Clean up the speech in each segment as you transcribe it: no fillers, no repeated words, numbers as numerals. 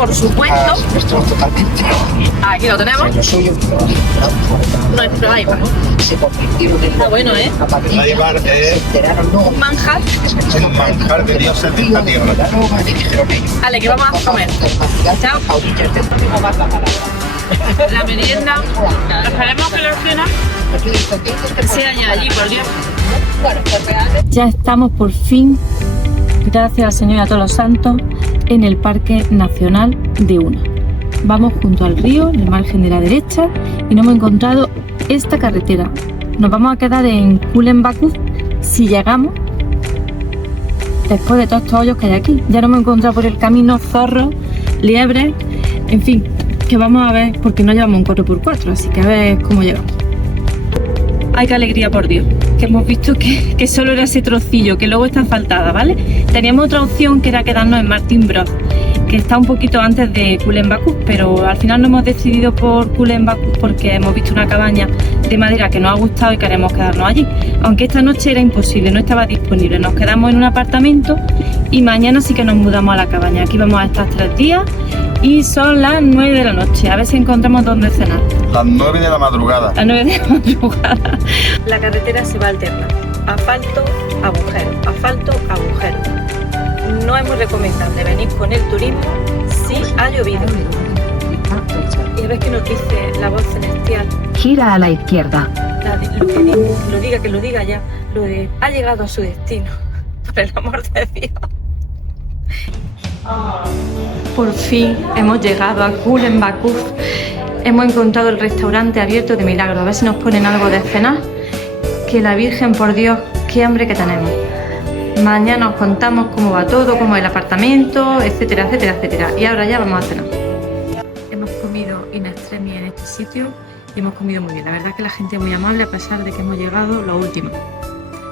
por supuesto, aquí lo tenemos, nuestro iPad. Está bueno, ¿eh? El iPad es Un manjar. un manjar de dioses de esta tierra. Vale, que vamos a comer. Chao. La merienda. Esperemos que la cena sea ya allí, por Dios. Ya estamos por fin, gracias al Señor y a todos los santos, en el Parque Nacional de Una. Vamos junto al río, en el margen de la derecha, y no hemos encontrado esta carretera. Nos vamos a quedar en Kulenbaku si llegamos, después de todos estos hoyos que hay aquí. Ya no hemos encontrado por el camino zorros, liebres, en fin, que vamos a ver, porque no llevamos un 4x4, así que a ver cómo llegamos. Ay, qué alegría, por Dios, que hemos visto que solo era ese trocillo, que luego está asfaltada, ¿vale? Teníamos otra opción que era quedarnos en Martin Bros, que está un poquito antes de Kulenbaku, pero al final no hemos decidido por Kulenbaku porque hemos visto una cabaña de madera que nos ha gustado y queremos quedarnos allí. Aunque esta noche era imposible, no estaba disponible. Nos quedamos en un apartamento y mañana sí que nos mudamos a la cabaña. Aquí vamos a estar 3 días y son las 9 de la noche. A ver si encontramos dónde cenar. Las 9 de la madrugada. Las 9 de la madrugada. La carretera se va a alternar. Asfalto, agujero, asfalto, agujero. No es muy recomendable venir con el turismo si ha llovido. Y a ver qué nos dice la voz celestial. Gira a la izquierda. Lo diga ya. Lo de ha llegado a su destino. Por el amor de Dios. Por fin hemos llegado a Kulenbaku. Hemos encontrado el restaurante abierto de milagro. A ver si nos ponen algo de cenar. Que la Virgen, por Dios, qué hambre que tenemos. Mañana os contamos cómo va todo, cómo es el apartamento, etcétera, etcétera, etcétera. Y ahora ya vamos a cenar. Hemos comido in extremis en este sitio y hemos comido muy bien. La verdad es que la gente es muy amable a pesar de que hemos llegado lo último.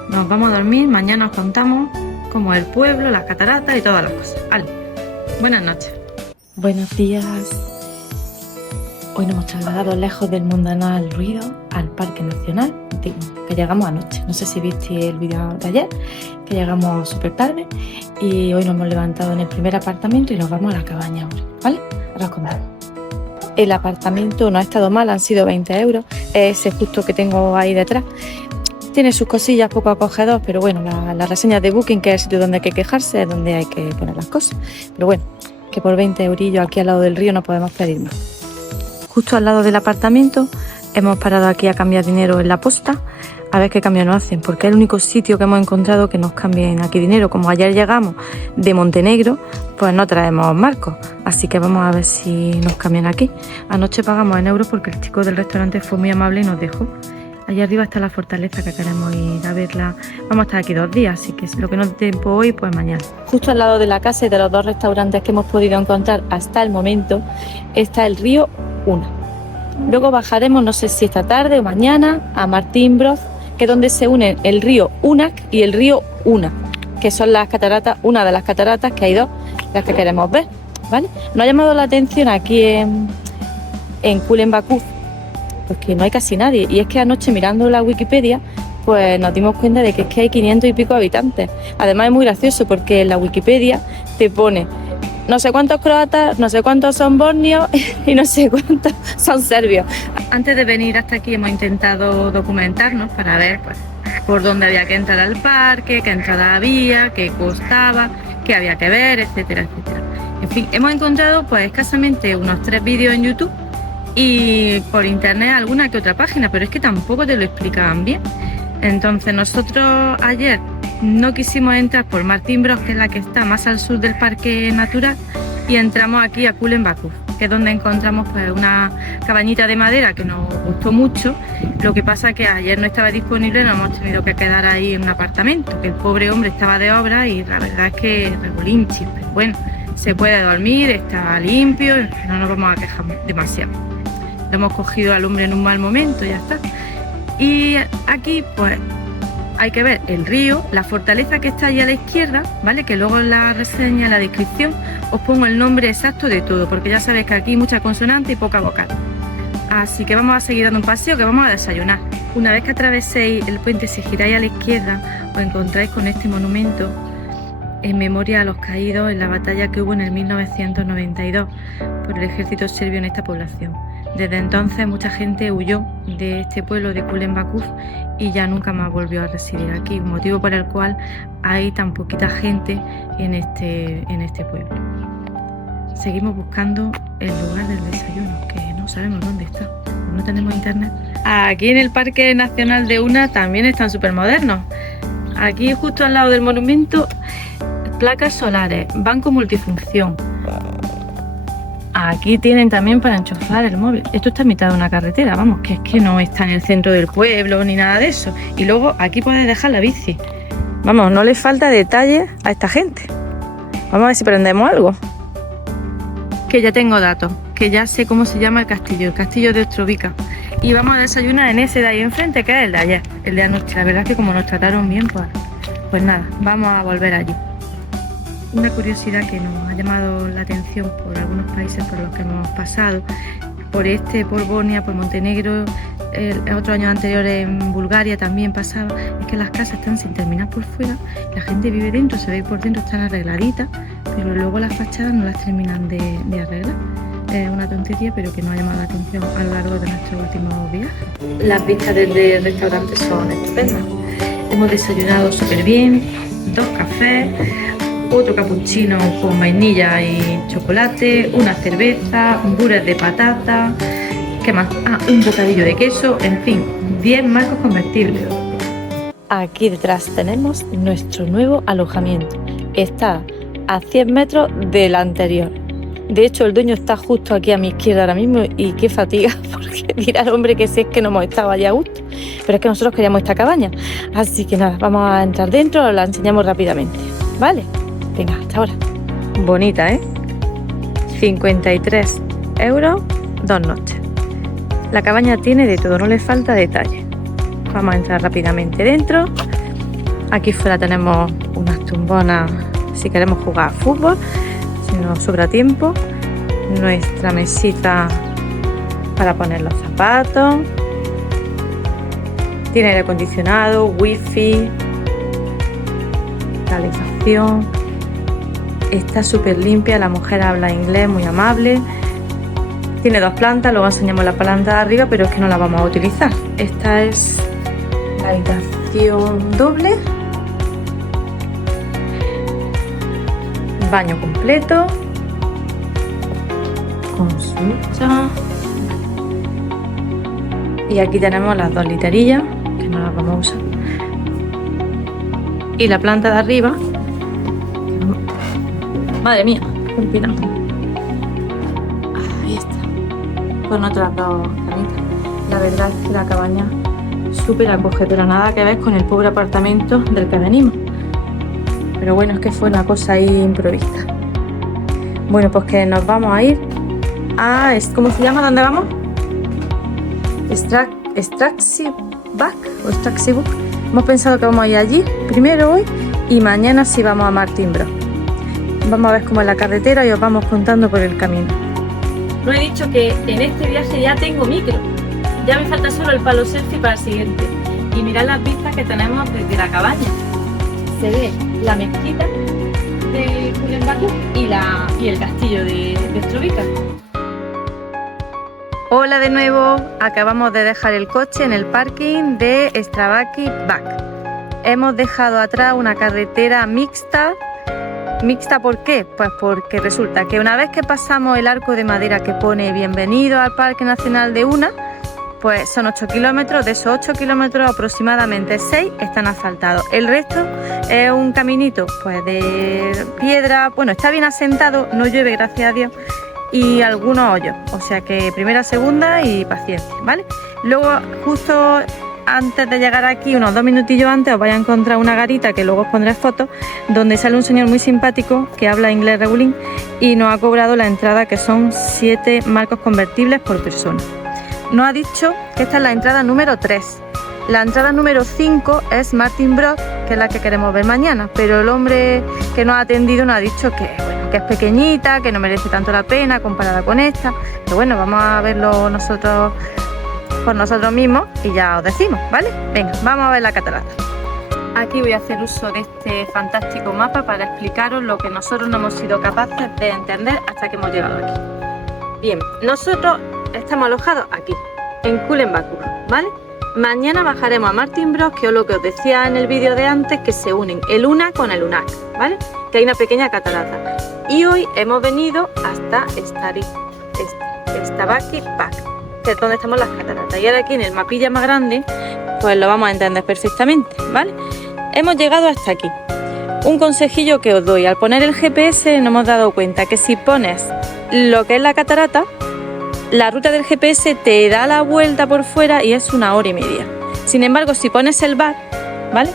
Nos vamos a dormir, mañana os contamos cómo es el pueblo, las cataratas y todas las cosas. Vale, buenas noches. Buenos días. Hoy nos hemos trasladado lejos del mundanal ruido al Parque Nacional de Una, que llegamos anoche. No sé si viste el vídeo de ayer, que llegamos súper tarde y hoy nos hemos levantado en el primer apartamento y nos vamos a la cabaña ahora, ¿vale? Ahora os contamos. El apartamento no ha estado mal, han sido 20 euros, es ese justo que tengo ahí detrás. Tiene sus cosillas poco acogedor, pero bueno, las reseñas de Booking, que es el sitio donde hay que quejarse, es donde hay que poner las cosas. Pero bueno, que por 20 eurillos aquí al lado del río no podemos pedir más. Justo al lado del apartamento hemos parado aquí a cambiar dinero en la posta, a ver qué cambio nos hacen, porque es el único sitio que hemos encontrado que nos cambien aquí dinero. Como ayer llegamos de Montenegro, pues no traemos marcos, así que vamos a ver si nos cambian aquí. Anoche pagamos en euros porque el chico del restaurante fue muy amable y nos dejó. Allá arriba está la fortaleza que queremos ir a verla. Vamos a estar aquí 2 días, así que lo que no dé tiempo hoy, pues mañana. Justo al lado de la casa y de los 2 restaurantes que hemos podido encontrar hasta el momento está el río Una. Luego bajaremos, no sé si esta tarde o mañana, a Martin Bros, que es donde se unen el río Unak y el río Una, que son las cataratas, una de las cataratas, que hay 2, las que queremos ver, ¿vale? Nos ha llamado la atención aquí en Kulenbaku, porque no hay casi nadie, y es que anoche mirando la Wikipedia pues nos dimos cuenta de que es que hay 500 y pico habitantes. Además es muy gracioso porque en la Wikipedia te pone no sé cuántos croatas, no sé cuántos son bosnios y no sé cuántos son serbios. Antes de venir hasta aquí hemos intentado documentarnos para ver pues por dónde había que entrar al parque, qué entrada había, qué costaba, qué había que ver, etcétera, etcétera. En fin, hemos encontrado pues escasamente unos 3 vídeos en YouTube y por internet alguna que otra página, pero es que tampoco te lo explicaban bien. Entonces nosotros ayer no quisimos entrar por Martin Bros, que es la que está más al sur del parque natural, y entramos aquí a Kulenbaku, que es donde encontramos pues una cabañita de madera que nos gustó mucho. Lo que pasa que ayer no estaba disponible, nos hemos tenido que quedar ahí en un apartamento, que el pobre hombre estaba de obra y la verdad es que regulinchi, pero bueno, se puede dormir, está limpio, no nos vamos a quejar demasiado. Lo hemos cogido al hombre en un mal momento, ya está. Y aquí pues hay que ver el río, la fortaleza que está ahí a la izquierda, ¿vale? Que luego en la reseña, en la descripción, os pongo el nombre exacto de todo, porque ya sabéis que aquí hay mucha consonante y poca vocal. Así que vamos a seguir dando un paseo, que vamos a desayunar. Una vez que atraveséis el puente, si giráis a la izquierda, os encontráis con este monumento en memoria a los caídos en la batalla que hubo en el 1992 por el ejército serbio en esta población. Desde entonces mucha gente huyó de este pueblo de Kulenbakuf y ya nunca más volvió a residir aquí, motivo por el cual hay tan poquita gente en este pueblo. Seguimos buscando el lugar del desayuno, que no sabemos dónde está, no tenemos internet. Aquí en el Parque Nacional de Una también están súper modernos. Aquí justo al lado del monumento, placas solares, banco multifunción. Aquí tienen también para enchufar el móvil. Esto está en mitad de una carretera, vamos, que es que no está en el centro del pueblo ni nada de eso. Y luego aquí puedes dejar la bici. Vamos, no le falta detalle a esta gente. Vamos a ver si aprendemos algo. Que ya tengo datos, que ya sé cómo se llama el castillo de Ostrovica. Y vamos a desayunar en ese de ahí enfrente, que es el de ayer, el de anoche. La verdad es que como nos trataron bien, pues nada, vamos a volver allí. Una curiosidad que nos ha llamado la atención por algunos países por los que hemos pasado, por Bosnia, por Montenegro, otros años anteriores en Bulgaria también pasaba, es que las casas están sin terminar por fuera, la gente vive dentro, se ve por dentro, están arregladitas, pero luego las fachadas no las terminan de arreglar. Es una tontería, pero que nos ha llamado la atención a lo largo de nuestro último viaje. Las vistas desde el restaurante son estupendas. Hemos desayunado súper bien, 2 cafés, otro cappuccino con vainilla y chocolate, una cerveza, un burger de patata, ¿qué más? Un bocadillo de queso, en fin, 10 marcos convertibles. Aquí detrás tenemos nuestro nuevo alojamiento. Está a 100 metros del anterior. De hecho, el dueño está justo aquí a mi izquierda ahora mismo y qué fatiga, porque mira el hombre que si es que no hemos estado allí a gusto. Pero es que nosotros queríamos esta cabaña. Así que nada, vamos a entrar dentro, os la enseñamos rápidamente. ¿Vale? Venga, hasta ahora. Bonita, ¿eh? 53 €, 2 noches. La cabaña tiene de todo, no le falta detalle. Vamos a entrar rápidamente dentro. Aquí fuera tenemos unas tumbonas si queremos jugar a fútbol. Si nos sobra tiempo, nuestra mesita para poner los zapatos, tiene aire acondicionado, wifi, calefacción, está súper limpia, la mujer habla inglés, muy amable, tiene 2 plantas, luego enseñamos la planta de arriba, pero es que no la vamos a utilizar. Esta es la habitación doble. Baño completo, con su ducha. Y aquí tenemos las 2 literillas, que no las vamos a usar. Y la planta de arriba. Madre mía, qué empinado. Ahí está. Con otras 2 camitas. La verdad es que la cabaña súper acogedora, nada que ver con el pobre apartamento del que venimos. Pero bueno, es que fue una cosa ahí improvista. Bueno, pues que nos vamos a ir a... ¿Cómo se llama? ¿Dónde vamos? Straxibak o Straxibuk. Hemos pensado que vamos a ir allí primero hoy y mañana sí vamos a Martinbro. Vamos a ver cómo es la carretera y os vamos contando por el camino. No he dicho que en este viaje ya tengo micro. Ya me falta solo el palo selfie para el siguiente. Y mirad las vistas que tenemos desde la cabaña. Se ve la mezquita de Kulenbakuf y el castillo de Ostrovica. Hola de nuevo, acabamos de dejar el coche en el parking de Stravaki Bak. Hemos dejado atrás una carretera mixta. ¿Mixta por qué? Pues porque resulta que una vez que pasamos el arco de madera que pone bienvenido al Parque Nacional de Una, pues son 8 kilómetros, de esos 8 kilómetros aproximadamente 6 están asfaltados. El resto es un caminito pues de piedra, bueno, está bien asentado, no llueve gracias a Dios, y algunos hoyos, o sea que primera, segunda y paciencia, ¿vale? Luego justo antes de llegar aquí, unos 2 minutillos antes, os vais a encontrar una garita que luego os pondré fotos, donde sale un señor muy simpático que habla inglés regulín y nos ha cobrado la entrada, que son 7 marcos convertibles por persona. Nos ha dicho que esta es la entrada número 3. La entrada número 5 es Martinbro, que es la que queremos ver mañana, pero el hombre que nos ha atendido nos ha dicho que, bueno, que es pequeñita, que no merece tanto la pena comparada con esta. Pero bueno, vamos a verlo nosotros por nosotros mismos y ya os decimos, ¿vale? Venga, vamos a ver la catarata. Aquí voy a hacer uso de este fantástico mapa para explicaros lo que nosotros no hemos sido capaces de entender hasta que hemos llegado aquí. Bien, nosotros estamos alojados aquí, en Kulen Bakur, ¿vale? Mañana bajaremos a Martin Bros, que es lo que os decía en el vídeo de antes, que se unen el Una con el Unak, ¿vale? Que hay una pequeña catarata. Y hoy hemos venido hasta Stabaki Pak, que es donde estamos las cataratas. Y ahora aquí en el mapilla más grande, pues lo vamos a entender perfectamente, ¿vale? Hemos llegado hasta aquí. Un consejillo que os doy: al poner el GPS nos hemos dado cuenta que si pones lo que es la catarata, la ruta del GPS te da la vuelta por fuera y es 1 hora y media. Sin embargo, si pones el bar, ¿vale?,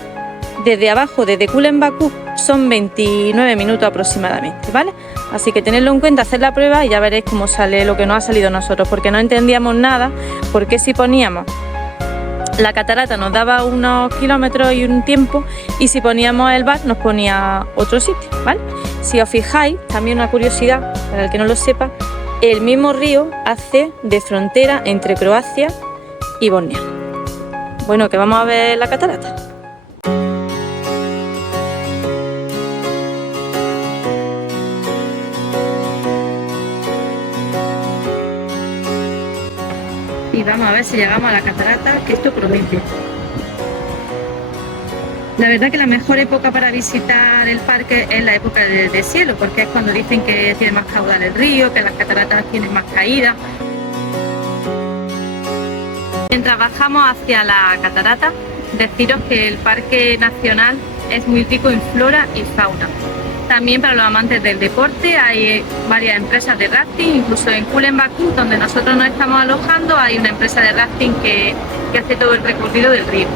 desde abajo, desde Kulen Bakur, son 29 minutos aproximadamente, ¿vale? Así que tenedlo en cuenta, hacer la prueba y ya veréis cómo sale lo que nos ha salido a nosotros, porque no entendíamos nada, porque si poníamos la catarata nos daba unos kilómetros y un tiempo, y si poníamos el bar nos ponía otro sitio, ¿vale? Si os fijáis, también una curiosidad para el que no lo sepa, el mismo río hace de frontera entre Croacia y Bosnia. Bueno, que vamos a ver la catarata. Y vamos a ver si llegamos a la catarata, que esto promete. La verdad que la mejor época para visitar el parque es la época de cielo, porque es cuando dicen que tiene más caudal el río, que las cataratas tienen más caída. Mientras bajamos hacia la catarata, deciros que el parque nacional es muy rico en flora y fauna. También para los amantes del deporte hay varias empresas de rafting, incluso en Kulen Bakur, donde nosotros nos estamos alojando, hay una empresa de rafting que hace todo el recorrido del río.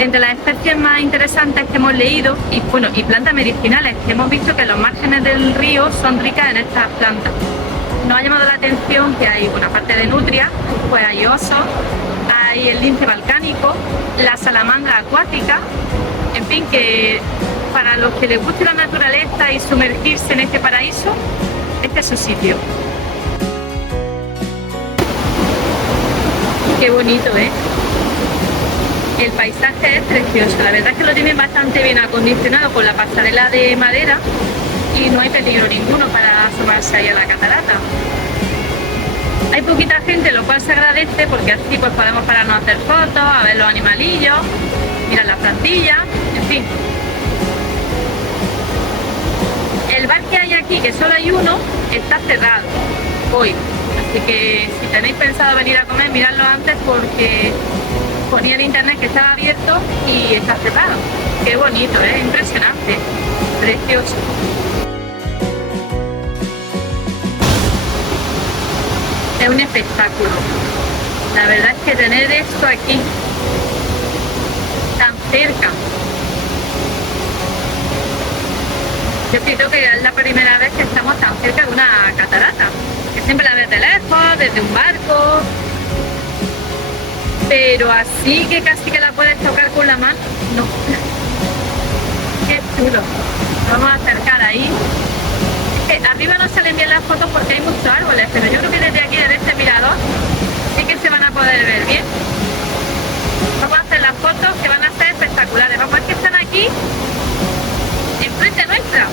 Entre las especies más interesantes que hemos leído y plantas medicinales que hemos visto, que los márgenes del río son ricas en estas plantas. Nos ha llamado la atención que hay una parte de nutria, pues hay osos, hay el lince volcánico, la salamandra acuática, en fin, que para los que les guste la naturaleza y sumergirse en este paraíso, este es su sitio. Qué bonito, ¿eh? El paisaje es precioso, la verdad es que lo tienen bastante bien acondicionado con la pasarela de madera y no hay peligro ninguno para asomarse ahí a la catarata. Hay poquita gente, lo cual se agradece, porque así pues podemos pararnos a hacer fotos, a ver los animalillos, mirar las plantillas, en fin. El bar que hay aquí, que solo hay uno, está cerrado hoy, así que si tenéis pensado venir a comer, miradlo antes, porque ponía en internet que estaba abierto y está cerrado. Qué bonito, ¿eh? Impresionante, precioso. Es un espectáculo. La verdad es que tener esto aquí tan cerca. Yo creo que es la primera vez que estamos tan cerca de una catarata, que siempre la ves de lejos, desde un barco, pero así que casi que la puedes tocar con la mano, no. Qué chulo. Vamos a acercar ahí. Arriba no salen bien las fotos porque hay muchos árboles, pero yo creo que desde aquí, desde este mirador, sí que se van a poder ver bien. Vamos a hacer las fotos que van a ser espectaculares. Vamos a ver que están aquí, enfrente nuestra.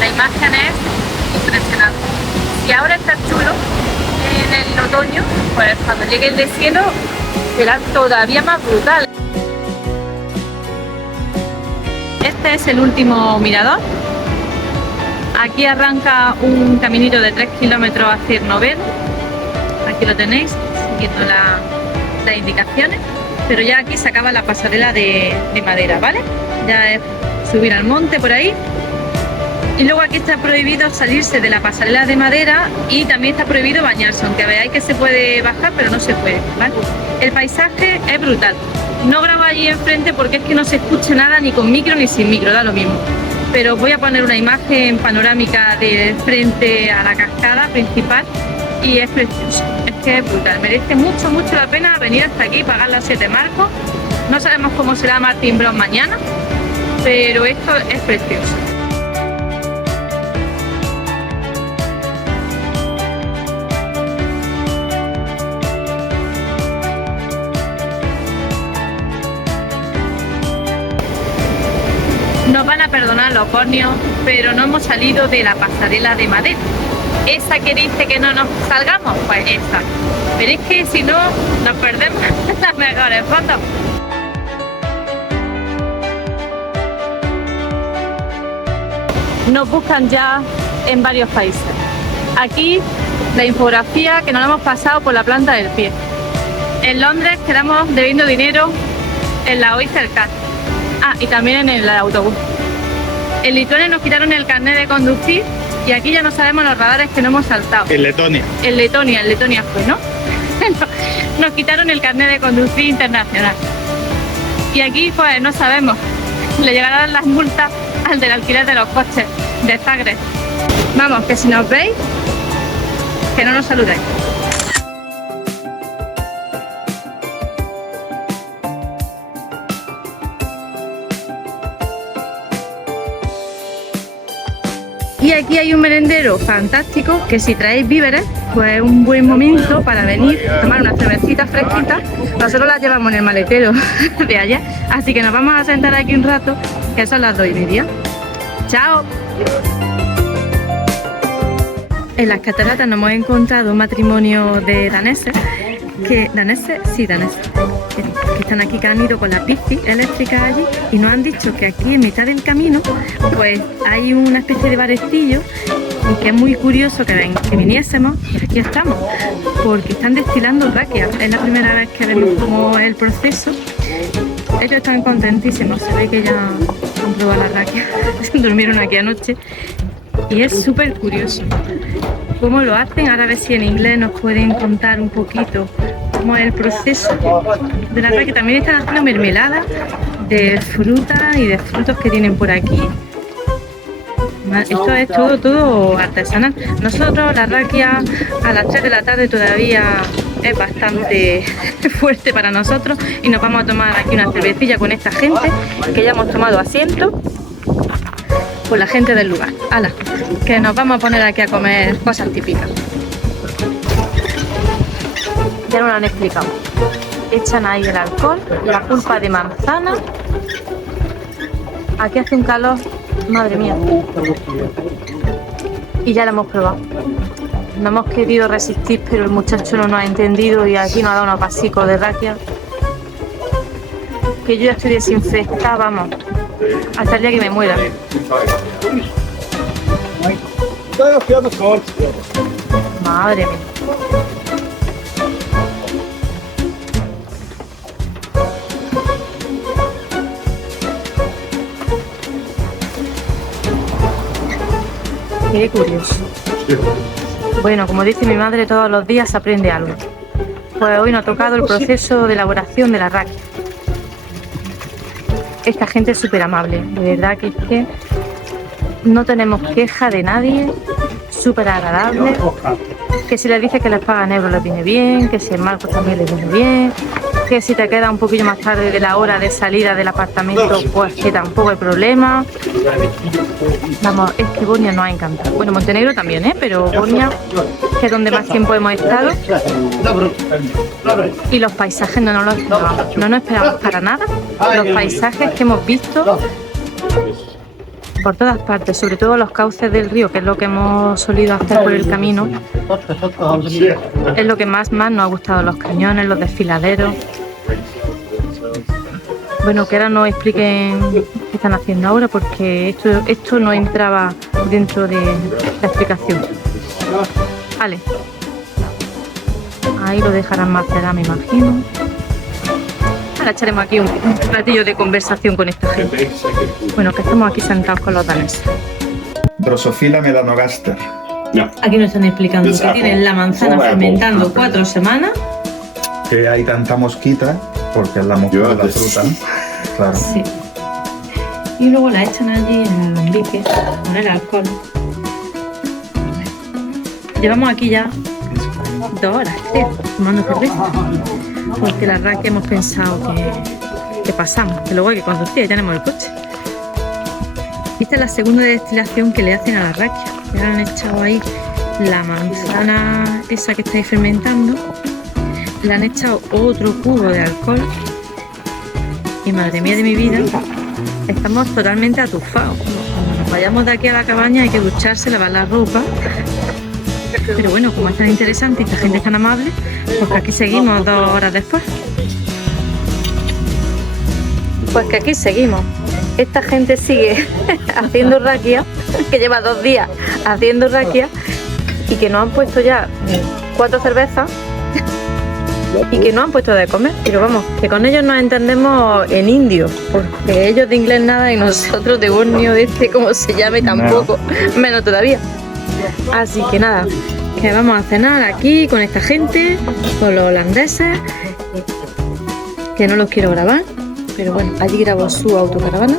La imagen es impresionante. Si ahora está chulo en el otoño, pues cuando llegue el deshielo será todavía más brutal. Este es el último mirador. Aquí arranca un caminito de 3 kilómetros hacia el noveno. Aquí lo tenéis, siguiendo las indicaciones. Pero ya aquí se acaba la pasarela de madera, ¿vale? Ya es subir al monte por ahí. Y luego aquí está prohibido salirse de la pasarela de madera y también está prohibido bañarse, aunque veáis que se puede bajar, pero no se puede, ¿vale? El paisaje es brutal. No grabo allí enfrente porque es que no se escucha nada ni con micro ni sin micro, da lo mismo. Pero voy a poner una imagen panorámica de frente a la cascada principal y es precioso. Es que es brutal, merece mucho, mucho la pena venir hasta aquí, pagar los 7 marcos. No sabemos cómo será Martín Bros mañana, pero esto es precioso. Nos van a perdonar los bornios, pero no hemos salido de la pasarela de madera. Esa que dice que no nos salgamos, pues esa. Pero es que si no, nos perdemos las mejores fotos. Nos buscan ya en varios países. Aquí la infografía que nos la hemos pasado por la planta del pie. En Londres quedamos debiendo dinero en la Oyster Card. Ah, y también en el autobús. En Lituania nos quitaron el carnet de conducir y aquí ya no sabemos los radares que no hemos saltado. En Letonia. En Letonia fue, ¿no? Nos quitaron el carnet de conducir internacional. Y aquí pues no sabemos. Le llegarán las multas al del alquiler de los coches de Zagreb. Vamos, que si nos veis, que no nos saludéis. Y aquí hay un merendero fantástico que si traéis víveres, pues es un buen momento para venir, tomar unas cervecitas fresquitas. Nosotros las llevamos en el maletero de allá, así que nos vamos a sentar aquí un rato, que son las 2:30. ¡Chao! En las cataratas nos hemos encontrado un matrimonio de daneses, que están aquí, que han ido con la bici eléctrica allí y nos han dicho que aquí en mitad del camino pues hay una especie de barecillo y que es muy curioso que viniésemos, y aquí estamos, porque están destilando raquia. Es la primera vez que vemos cómo es el proceso. Ellos están contentísimos, se ve que ya han probado la raquia, durmieron aquí anoche y es súper curioso cómo lo hacen. Ahora a ver si en inglés nos pueden contar un poquito cómo es el proceso de la raquia. También están haciendo mermelada de fruta y de frutos que tienen por aquí. Esto es todo artesanal. Nosotros la raquia a las 3 de la tarde todavía es bastante fuerte para nosotros y nos vamos a tomar aquí una cervecilla con esta gente que ya hemos tomado asiento con la gente del lugar. ¡Hala! Que nos vamos a poner aquí a comer cosas típicas. Ya nos lo han explicado. Echan ahí el alcohol, la pulpa de manzana. Aquí hace un calor, madre mía. Y ya lo hemos probado. No hemos querido resistir, pero el muchacho no nos ha entendido y aquí nos ha dado unos vasicos de raquia. Que yo ya estoy desinfectada, vamos, hasta el día que me muera. Madre mía. Qué curioso. Bueno, como dice mi madre, todos los días se aprende algo. Pues hoy nos ha tocado el proceso de elaboración de la raquia. Esta gente es súper amable, de verdad que es que no tenemos queja de nadie, súper agradable. Que si les dice que les pagan euros les viene bien, que si en marcos también les viene bien, que si te quedas un poquillo más tarde de la hora de salida del apartamento, pues que tampoco hay problema. Vamos, es que Bosnia nos ha encantado. Bueno, Montenegro también, pero Bosnia, que es donde más tiempo hemos estado. Y los paisajes no nos esperamos para nada. Los paisajes que hemos visto por todas partes, sobre todo los cauces del río, que es lo que hemos solido hacer por el camino, es lo que más nos ha gustado, los cañones, los desfiladeros. Bueno, que ahora nos expliquen qué están haciendo ahora, porque esto no entraba dentro de la explicación. Vale. Ahí lo dejarán macerar, me imagino. Ahora echaremos aquí un ratillo de conversación con esta gente. Bueno, que estamos aquí sentados con los daneses. Drosophila melanogaster. Aquí nos están explicando que tienen la manzana fermentando 4 semanas. Que hay tanta mosquita porque es la mosquita de la fruta. Claro. Sí. Y luego la echan allí en el alambique con el alcohol. Llevamos aquí ya 2 horas, creo, tomando cerveza. Porque la verdad que hemos pensado que pasamos, que luego hay que conducir, ya tenemos el coche. Esta es la segunda destilación que le hacen a la raquia. Le han echado ahí la manzana esa que estáis fermentando, le han echado otro cubo de alcohol y madre mía de mi vida, estamos totalmente atufados. Cuando nos vayamos de aquí a la cabaña hay que ducharse, lavar la ropa, pero bueno, como es tan interesante y esta gente es tan amable, pues que aquí seguimos 2 horas después. Pues que aquí seguimos. Esta gente sigue haciendo raquia, que lleva 2 días haciendo raquia y que nos han puesto ya 4 cervezas y que nos han puesto de comer. Pero vamos, que con ellos nos entendemos en indio, porque ellos de inglés nada y nosotros de borneo, de este como se llame tampoco, menos todavía. Así que nada, que vamos a cenar aquí con esta gente, con los holandeses, que no los quiero grabar. Pero bueno, allí grabó su autocaravana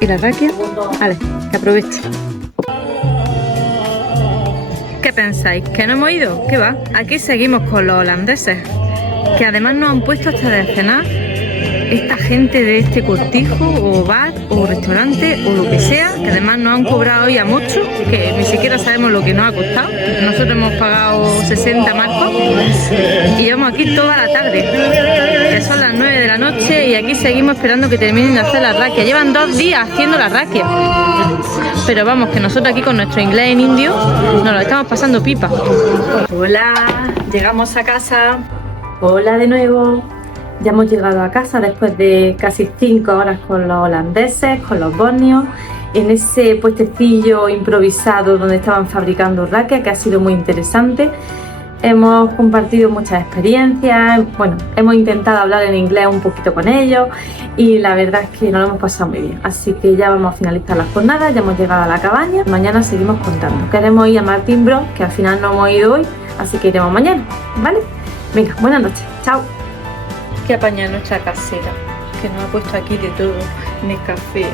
y la raquia. Vale, que aproveche. ¿Qué pensáis? ¿Que no hemos ido? ¿Qué va? Aquí seguimos con los holandeses, que además nos han puesto hasta de cenar esta gente de este cortijo o bar o restaurante o lo que sea, que además nos han cobrado hoy a mucho, que ni siquiera sabemos lo que nos ha costado. Nosotros hemos pagado 60 marcos y llevamos aquí toda la tarde, que son las 9 de la noche, y aquí seguimos esperando que terminen de hacer la raquia. Llevan 2 días haciendo la raquia, pero vamos, que nosotros aquí con nuestro inglés en indio nos lo estamos pasando pipa. Hola, llegamos a casa. Hola de nuevo. Ya hemos llegado a casa después de casi 5 horas con los holandeses, con los bosnios, en ese puestecillo improvisado donde estaban fabricando raquia, que ha sido muy interesante. Hemos compartido muchas experiencias, bueno, hemos intentado hablar en inglés un poquito con ellos y la verdad es que nos lo hemos pasado muy bien. Así que ya vamos a finalizar la jornada, ya hemos llegado a la cabaña, mañana seguimos contando. Queremos ir a Martin Bros, que al final no hemos ido hoy, así que iremos mañana, ¿vale? Venga, buenas noches, chao. Que apaña nuestra casera, que nos ha puesto aquí de todo, en el café.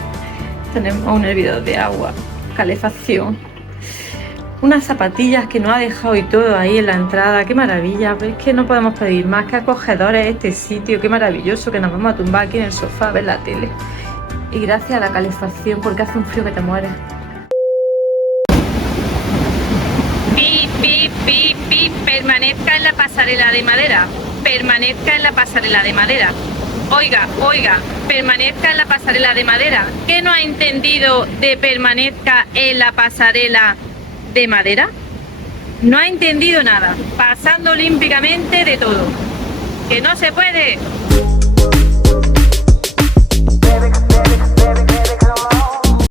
Tenemos un hervidor de agua, calefacción, unas zapatillas que nos ha dejado y todo ahí en la entrada. Qué maravilla, es que no podemos pedir más, que acogedores este sitio, qué maravilloso, que nos vamos a tumbar aquí en el sofá a ver la tele. Y gracias a la calefacción, porque hace un frío que te mueres. Pi, pi, pi, pi, permanezca en la pasarela de madera. Permanezca en la pasarela de madera. Oiga, oiga, permanezca en la pasarela de madera. ¿Qué no ha entendido de permanezca en la pasarela de madera? No ha entendido nada, pasando olímpicamente de todo. ¡Que no se puede!